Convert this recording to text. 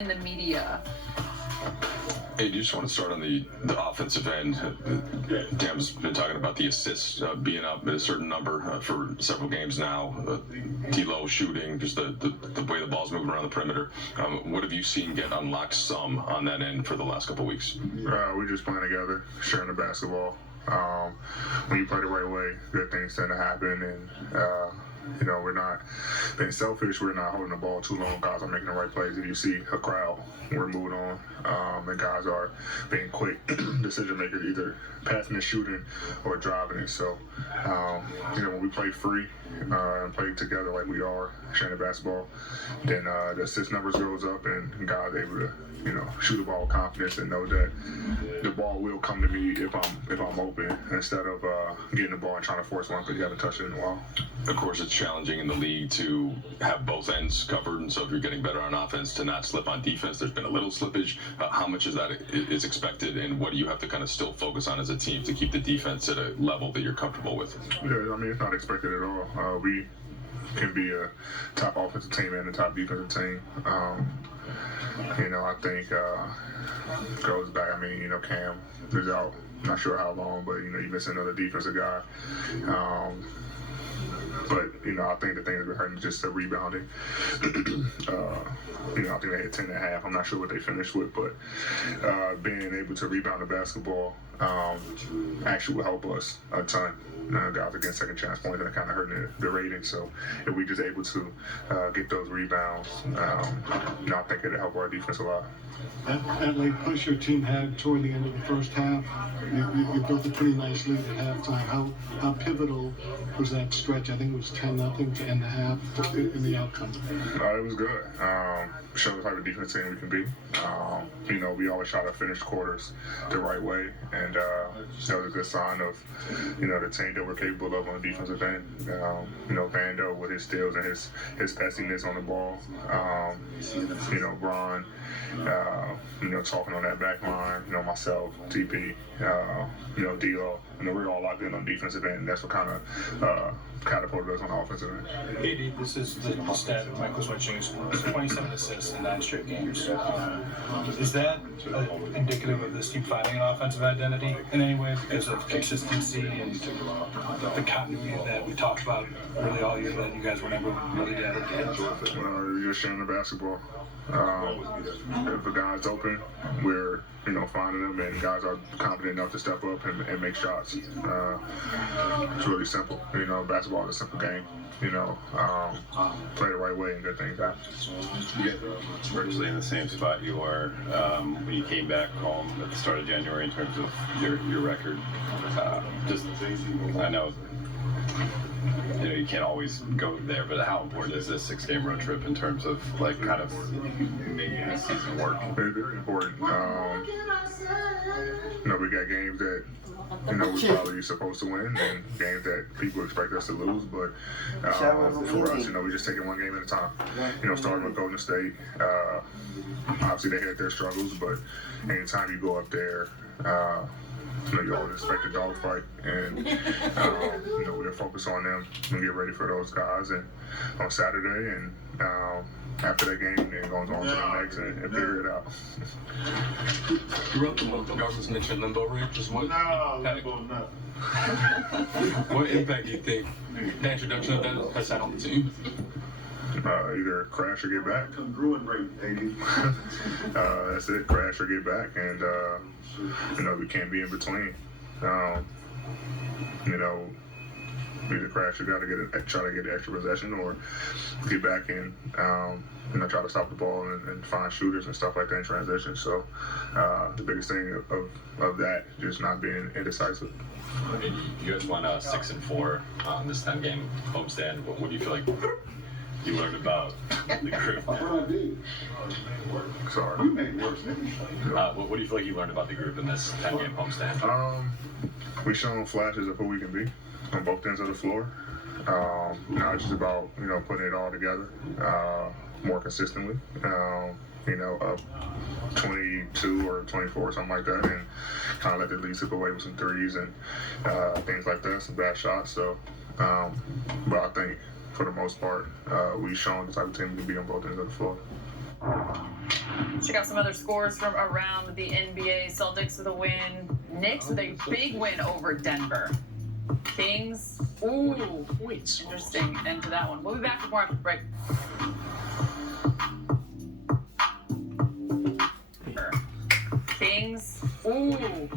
in the media. Hey, do you just want to start on the offensive end? Cam's been talking about the assists being up at a certain number for several games now. D'Lo shooting, just the way the ball's moving around the perimeter. What have you seen get unlocked some on that end for the last couple of weeks? We're just playing together, sharing the basketball. When you play the right way, good things tend to happen, and we're not being selfish. We're not holding the ball too long. Guys are making the right plays. If you see a crowd, we're moving on, and guys are being quick decision makers, either passing and shooting or driving it. So, when we play free and play together like we are, sharing the basketball, then the assist numbers goes up, and guys are able to, shoot the ball with confidence and know that the ball will come to me if I'm open, instead of getting the ball and trying to force one because you haven't touched it in a while. Of course, it's challenging in the league to have both ends covered, and so if you're getting better on offense, to not slip on defense. There's been a little slippage. How much is that is expected, and what do you have to kind of still focus on as a team to keep the defense at a level that you're comfortable with? Yeah, it's not expected at all. We can be a top offensive team and a top defensive team. I think goes back. Cam is out. Not sure how long, but you're missing another defensive guy. But I think the thing that's been hurting is just the rebounding. I think they had 10.5. I'm not sure what they finished with, but being able to rebound the basketball actually will help us a ton. Guys are getting second chance points, and it kind of hurting the rating. So if we just able to get those rebounds, I think it'll help our defense a lot. That late push your team had toward the end of the first half, you built a pretty nice lead at halftime. How pivotal was that stretch? I think it was 10-0 to end the half in the outcome. It was good. Showed the type of defense team we can be. We always try to finish quarters the right way, and that was a good sign of the team that we're capable of on the defensive end. Vando with his steals and his pessiness on the ball. Bron, talking on that back line. Myself, TP, D'Lo. We're all locked in on the defensive end. That's what kind of catapulted us on the offensive end. AD, this is the stat of Michael Switching's 27 assists in 9 straight games. Is that indicative of this team finding an offensive identity in any way because of consistency and the continuity that we talked about really all year that you guys were never really did? You're just sharing the basketball. If a guy's open, we're finding them, and guys are confident enough to step up and make shots. It's really simple. Basketball is a simple game. Play the right way and good things happen. You guys are virtually in the same spot you were when you came back home at the start of January in terms of your record. I know you can't always go there, but how important is this 6-game road trip in terms of kind of making the season work? Very, very important. We got games that we're probably supposed to win, and games that people expect us to lose. But for us, we're just taking one game at a time. Starting with Golden State, obviously they had their struggles, but anytime you go up there, you always expect a dogfight, and we're focused on them and get ready for those guys. And on Saturday, and after that game, then goes on to the next and figure it out. You wrote the book, Darkness mentioned limbo rate. Just what impact do you think the introduction of that has had on the team? Either crash or get back. Congruent rate, 80. That's it, crash or get back, and we can't be in between. Either crash or try to get extra possession, or get back and try to stop the ball and find shooters and stuff like that in transition. So the biggest thing of that just not being indecisive. You guys won 6-4 on this 10-game homestand. What do you feel like you learned about the group? Sorry. What do you feel like you learned about the group in this 10-game homestand? We've shown flashes of who we can be on both ends of the floor. Now it's just about putting it all together more consistently. Up 22 or 24 or something like that, and kind of let the lead slip away with some threes and things like that, some bad shots. So, but I think for the most part, we've shown the type of team we can be on both ends of the floor. Check out some other scores from around the NBA. Celtics with a win. Knicks with a big win over Denver. Kings. Ooh, interesting end to that one. We'll be back with more after the break. Kings. Ooh,